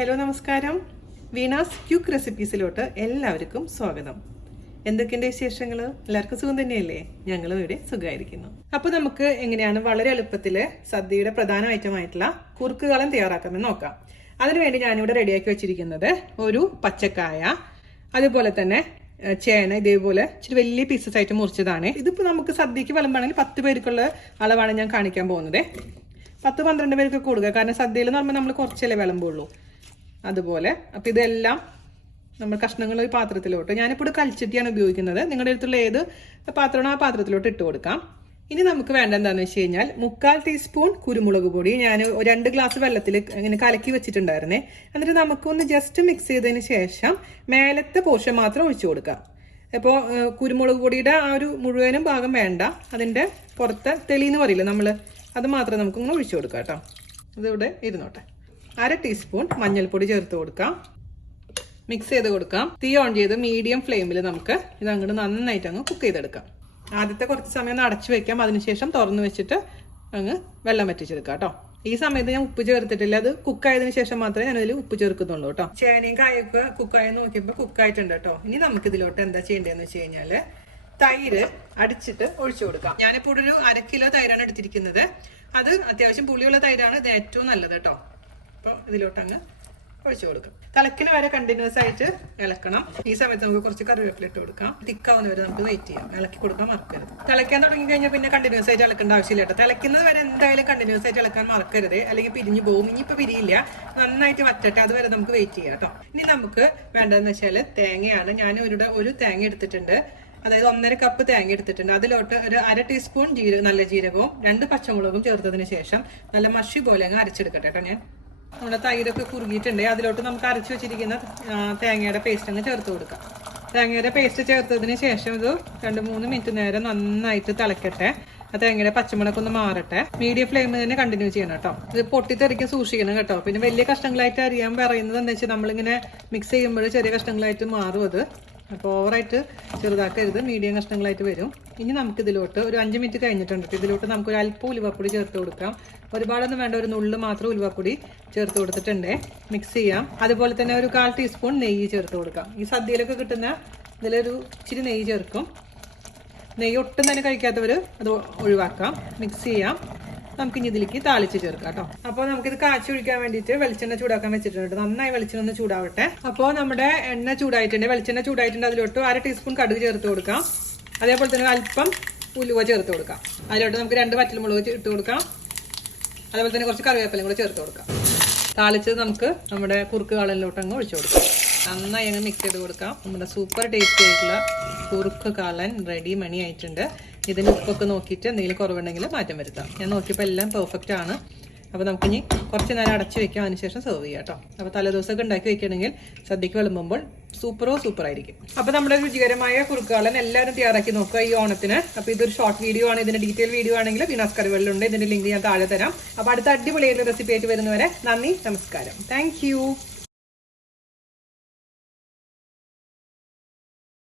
Hello നമസ്കാരം. Veena's quake റെസിപ്പീസിലോട്ട് എല്ലാവർക്കും സ്വാഗതം. എന്തൊക്കെയുണ്ട് വിശേഷങ്ങൾ? എല്ലാവർക്കും സുഖം തന്നെയല്ലേ? ഞങ്ങളും ഇവിടെ സുഖമായിരിക്കുന്നു. അപ്പോൾ നമുക്ക് എങ്ങനെയാണ് വളരെ എളുപ്പത്തിൽ സദ്യയുടെ പ്രധാന ഐറ്റമായിട്ടുള്ള കുറുക്ക് കാളൻ തയ്യാറാക്കാമെന്ന് നോക്കാം. അതിനുവേണ്ടി ഞാനിവിടെ റെഡിയാക്കി വെച്ചിരിക്കുന്നത് ഒരു പച്ചക്കായ, അതുപോലെ തന്നെ ചേന ഇതേപോലെ ഇച്ചിരി വലിയ പീസസ് ആയിട്ട് മുറിച്ചതാണ്. ഇതിപ്പോൾ നമുക്ക് സദ്യക്ക് വിളമ്പാണെങ്കിൽ 10 പേർക്കുള്ള അളവാണ് ഞാൻ കാണിക്കാൻ പോകുന്നത്. 10-12 പേർക്ക് കൊടുക്കുക, കാരണം സദ്യയിൽ എന്ന് പറയുമ്പോൾ നമ്മൾ കുറച്ചല്ലേ വിളമ്പുള്ളൂ. അതുപോലെ അപ്പോൾ ഇതെല്ലാം നമ്മൾ കഷ്ണങ്ങൾ ഒരു പാത്രത്തിലോട്ട്, ഞാനിപ്പോൾ ഇവിടെ കൽച്ചട്ടിയാണ് ഉപയോഗിക്കുന്നത്, നിങ്ങളുടെ അടുത്തുള്ള ഏത് പാത്രമാണോ ആ പാത്രത്തിലോട്ട് ഇട്ട് കൊടുക്കാം. ഇനി നമുക്ക് വേണ്ട എന്താണെന്ന് വെച്ച് കഴിഞ്ഞാൽ 1/4 ടീസ്പൂൺ കുരുമുളക് പൊടി ഞാൻ 2 ഗ്ലാസ് വെള്ളത്തിൽ ഇങ്ങനെ കലക്കി വെച്ചിട്ടുണ്ടായിരുന്നേ. എന്നിട്ട് നമുക്കൊന്ന് ജസ്റ്റ് മിക്സ് ചെയ്തതിന് ശേഷം മേലത്തെ പോർഷൻ മാത്രം ഒഴിച്ചു കൊടുക്കാം. അപ്പോൾ കുരുമുളക് പൊടിയുടെ ആ ഒരു മുഴുവനും ഭാഗം വേണ്ട, അതിൻ്റെ പുറത്തെ തെളിയെന്ന് പറയില്ല നമ്മൾ, അത് മാത്രം നമുക്കിങ്ങനെ ഒഴിച്ചു കൊടുക്കാം കേട്ടോ. ഇതിവിടെ ഇരുന്നോട്ടെ. 1/2 ടീസ്പൂൺ മഞ്ഞൾപ്പൊടി ചേർത്ത് കൊടുക്കാം. മിക്സ് ചെയ്ത് കൊടുക്കാം. തീ ഓൺ ചെയ്ത് മീഡിയം ഫ്ലെയിമിൽ നമുക്ക് ഇത് അങ്ങോട്ട് നന്നായിട്ട് അങ്ങ് കുക്ക് ചെയ്തെടുക്കാം. ആദ്യത്തെ കുറച്ച് സമയം ഒന്ന് അടച്ചു വെക്കാം, അതിനുശേഷം തുറന്ന് വെച്ചിട്ട് അങ്ങ് വെള്ളം വറ്റിച്ചെടുക്കാം കേട്ടോ. ഈ സമയത്ത് ഞാൻ ഉപ്പ് ചേർത്തിട്ടില്ല, അത് കുക്കായതിനു ശേഷം മാത്രമേ ഞാനതിൽ ഉപ്പ് ചേർക്കുന്നുള്ളൂ കേട്ടോ. ചേനയും കായൊക്കെ കുക്കായി നോക്കിയപ്പോൾ കുക്കായിട്ടുണ്ട് കേട്ടോ. ഇനി നമുക്ക് ഇതിലോട്ട് എന്താ ചെയ്യേണ്ടതെന്ന് വെച്ച് കഴിഞ്ഞാൽ തൈര് അടിച്ചിട്ട് ഒഴിച്ചു കൊടുക്കാം. ഞാനിപ്പോൾ ഒരു 1/2 കിലോ തൈരാണ് എടുത്തിരിക്കുന്നത്. അത് അത്യാവശ്യം പുളിയുള്ള തൈരാണ്, ഇത് ഏറ്റവും നല്ലത് കേട്ടോ. അപ്പോൾ ഇതിലോട്ട് അങ്ങ് ഒഴിച്ചു കൊടുക്കാം. തിളക്കിന് വരെ കണ്ടിന്യൂസ് ആയിട്ട് ഇളക്കണം. ഈ സമയത്ത് നമുക്ക് കുറച്ച് കറിവേപ്പില ഇട്ട് കൊടുക്കാം. തിക്കാവുന്ന വരെ നമുക്ക് വെയിറ്റ് ചെയ്യാം, ഇളക്കി കൊടുക്കാൻ മറക്കരുത്. തിളയ്ക്കാൻ തുടങ്ങി കഴിഞ്ഞാൽ പിന്നെ കണ്ടിന്യൂസ് ആയിട്ട് ഇളക്കേണ്ട ആവശ്യമില്ല കേട്ടോ. തിളയ്ക്കുന്നത് വരെ എന്തായാലും കണ്ടിന്യൂസ് ആയിട്ട് ഇളക്കാൻ മറക്കരുത്, അല്ലെങ്കിൽ പിരിഞ്ഞു പോകും. ഇനിയിപ്പോൾ പിരിയില്ല, നന്നായിട്ട് വറ്റട്ടെ, അതുവരെ നമുക്ക് വെയിറ്റ് ചെയ്യാം കേട്ടോ. ഇനി നമുക്ക് വേണ്ടതെന്ന് വെച്ചാൽ തേങ്ങയാണ്. ഞാൻ ഒരു തേങ്ങ എടുത്തിട്ടുണ്ട്, അതായത് 1.5 കപ്പ് തേങ്ങ എടുത്തിട്ടുണ്ട്. അതിലോട്ട് ഒരു 1/2 ടീസ്പൂൺ നല്ല ജീരകവും 2 പച്ചമുളകും ചേർത്തതിന് ശേഷം നല്ല മഷി പോലെ അങ്ങ് അരച്ചെടുക്കട്ടെ കേട്ടോ. ഞാൻ നമ്മുടെ തൈരൊക്കെ കുറുകിയിട്ടുണ്ട്. അതിലോട്ട് നമുക്ക് അരച്ചു വെച്ചിരിക്കുന്ന തേങ്ങയുടെ പേസ്റ്റ് അങ്ങ് ചേർത്ത് കൊടുക്കാം. തേങ്ങയുടെ പേസ്റ്റ് ചേർത്തതിന് ശേഷം ഇത് 2-3 മിനിറ്റ് നേരം നന്നായിട്ട് തിളക്കട്ടെ. ആ തേങ്ങയുടെ പച്ചമുളകൊന്ന് മാറട്ടെ. മീഡിയം ഫ്ലെയിമിൽ തന്നെ കണ്ടിന്യൂ ചെയ്യണം കേട്ടോ. ഇത് പൊട്ടിത്തെറിക്കാൻ സൂക്ഷിക്കണം കേട്ടോ. പിന്നെ വലിയ കഷ്ണങ്ങളായിട്ട് അറിയാൻ പറയുന്നത് എന്താ വെച്ചാൽ നമ്മളിങ്ങനെ മിക്സ് ചെയ്യുമ്പോൾ ചെറിയ കഷ്ണങ്ങളായിട്ട് മാറും അത്. അപ്പോൾ ഓവറായിട്ട് ചെറുതാക്കരുത്, മീഡിയം കഷ്ണങ്ങളായിട്ട് വരും. ഇനി നമുക്കിതിലോട്ട് ഒരു 5 മിനിറ്റ് കഴിഞ്ഞിട്ടുണ്ട്. ഇതിലോട്ട് നമുക്കൊരു അല്പം ഉലുവപ്പൊടി ചേർത്ത് കൊടുക്കാം. ഒരുപാടൊന്നും വേണ്ട, ഒരു നുള്ളു മാത്രം ഉലുവപ്പൊടി ചേർത്ത് കൊടുത്തിട്ടുണ്ട്. മിക്സ് ചെയ്യാം. അതുപോലെ തന്നെ ഒരു 1/4 ടീസ്പൂൺ നെയ്യ് ചേർത്ത് കൊടുക്കാം. ഈ സദ്യയിലൊക്കെ കിട്ടുന്ന ഇതിലൊരു ഇച്ചിരി നെയ്യ് ചേർക്കും. നെയ്യ് ഒട്ടും തന്നെ കഴിക്കാത്തവർ അത് ഒഴിവാക്കാം. മിക്സ് ചെയ്യാം. നമുക്കിനി ഇതിലേക്ക് താളിച്ച് ചേർക്കാം കേട്ടോ. അപ്പോൾ നമുക്കിത് കാച്ചി ഒഴിക്കാൻ വേണ്ടിയിട്ട് വെളിച്ചെണ്ണ ചൂടാക്കാൻ വെച്ചിട്ടുണ്ട്. നന്നായി വെളിച്ചെണ്ണ ഒന്ന് ചൂടാവട്ടെ. അപ്പോൾ നമ്മുടെ എണ്ണ ചൂടായിട്ടുണ്ട്, വെളിച്ചെണ്ണ ചൂടായിട്ടുണ്ട്. അതിലോട്ട് 1/2 ടീസ്പൂൺ കടുക് ചേർത്ത് കൊടുക്കാം. അതേപോലെ തന്നെ അല്പം ഉലുവ ചേർത്ത് കൊടുക്കാം. അതിലോട്ട് നമുക്ക് 2 വറ്റൽമുളക് ഇട്ട് കൊടുക്കാം. അതേപോലെ തന്നെ കുറച്ച് കറിവേപ്പിലയും കൂടെ ചേർത്ത് കൊടുക്കാം. താളിച്ചത് നമുക്ക് നമ്മുടെ കുറുക്ക് കാളനിലോട്ട് അങ്ങ് ഒഴിച്ചു കൊടുക്കാം. നന്നായി അങ്ങ് മിക്സ് ചെയ്ത് കൊടുക്കാം. നമ്മുടെ സൂപ്പർ ടേസ്റ്റി ആയിട്ടുള്ള കുറുക്ക് കാളൻ റെഡി മണി ആയിട്ടുണ്ട്. ഇതിന് ഉപ്പൊക്കെ നോക്കിയിട്ട് എന്തെങ്കിലും കുറവുണ്ടെങ്കിൽ മാറ്റം വരുത്താം. ഞാൻ നോക്കിയപ്പോൾ എല്ലാം പെർഫെക്റ്റ് ആണ്. അപ്പോൾ നമുക്കിനി കുറച്ച് നേരം അടച്ചു വെക്കാം, അതിനുശേഷം സെർവ് ചെയ്യാം കേട്ടോ. അപ്പോൾ തലേദിവസമൊക്കെ ഉണ്ടാക്കി വെക്കുകയാണെങ്കിൽ സദ്യക്ക് വിളമ്പുമ്പോൾ സൂപ്പറായിരിക്കും. അപ്പോൾ നമ്മുടെ രുചികരമായ കുറുക്കുകാളൻ എല്ലാവരും തയ്യാറാക്കി നോക്കുക ഈ ഓണത്തിന്. അപ്പോൾ ഇതൊരു ഷോർട്ട് വീഡിയോ ആണ്. ഇതിന്റെ ഡീറ്റെയിൽ വീഡിയോ ആണെങ്കിൽ വീണാസ് കറികളിലുണ്ട്. ഇതിന്റെ ലിങ്ക് ഞാൻ താഴെ തരാം. അപ്പോൾ അടുത്ത അടിപൊളിയായിട്ടുള്ള റെസിപ്പി ആയിട്ട് വരുന്നവരെ നന്ദി, നമസ്കാരം. താങ്ക്